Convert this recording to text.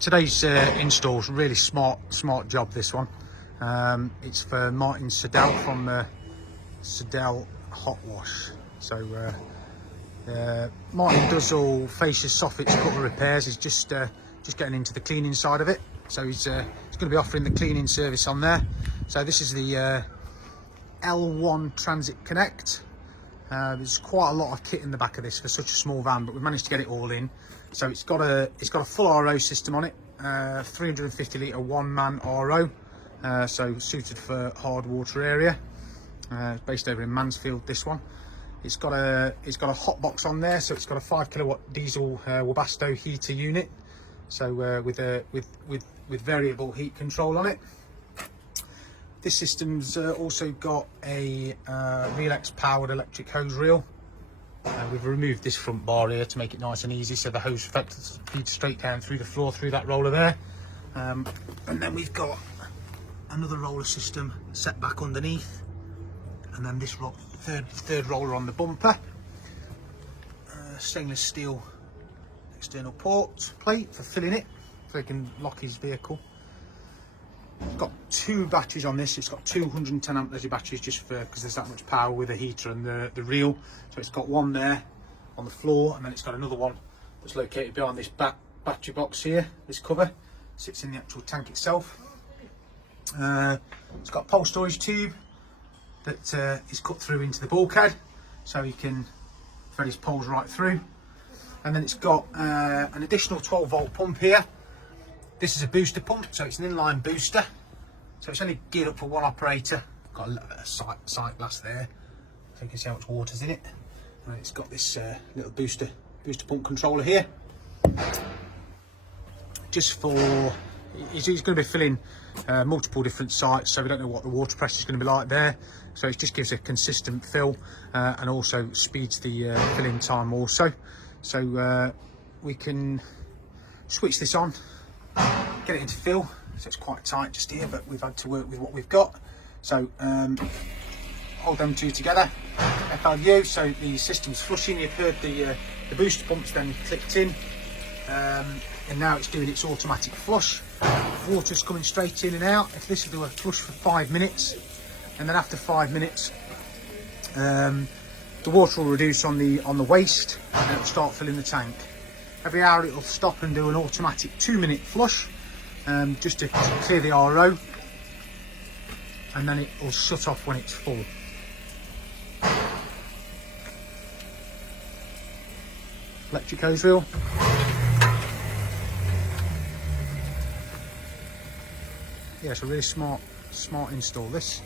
Today's install is really smart job, this one. It's for Martin Siddell from Siddell Hot Wash. So Martin does all fascias, soffits, gutter repairs. He's just getting into the cleaning side of it. So he's going to be offering the cleaning service on there. So this is the L1 Transit Connect. There's quite a lot of kit in the back of this for such a small van, but we managed to get it all in. So it's got a full RO system on it, 350 litre one-man RO, so suited for hard water area. It's based over in Mansfield, this one. It's got a hot box on there, so it's got a 5 kilowatt diesel Webasto heater unit, so with variable heat control on it. This system's also got a ReelX powered electric hose reel. We've removed this front bar here to make it nice and easy, so the hose feeds straight down through the floor through that roller there. And then we've got another roller system set back underneath, and then this third roller on the bumper. Stainless steel external port plate for filling it, so he can lock his vehicle. It's got 2 batteries on this. It's got 210 amp batteries, just because there's that much power with the heater and the reel. So it's got one there on the floor, and then it's got another one that's located behind this battery box here. This cover sits in the actual tank itself. It's got a pole storage tube that is cut through into the bulkhead, so he can thread his poles right through. And then it's got an additional 12 volt pump here. This is a booster pump, so it's an inline booster. So it's only geared up for one operator. Got a little bit of sight glass there, so you can see how much water's in it. And it's got this little booster pump controller here. Just for, he's going to be filling multiple different sites, so we don't know what the water pressure is going to be like there. So it just gives a consistent fill and also speeds the filling time also. So we can switch this on, get it into fill. So it's quite tight just here, but we've had to work with what we've got. So hold them two together, FLU, so the system's flushing. You've heard the booster pumps then clicked in, and now it's doing its automatic flush. Water's coming straight in and out. If this will do a flush for 5 minutes, and then after 5 minutes the water will reduce on the waste, and it'll start filling the tank. Every hour it'll stop and do an automatic 2-minute flush, just to clear the RO, and then it will shut off when it's full. Electric hose reel. Yeah, it's a really smart install, this.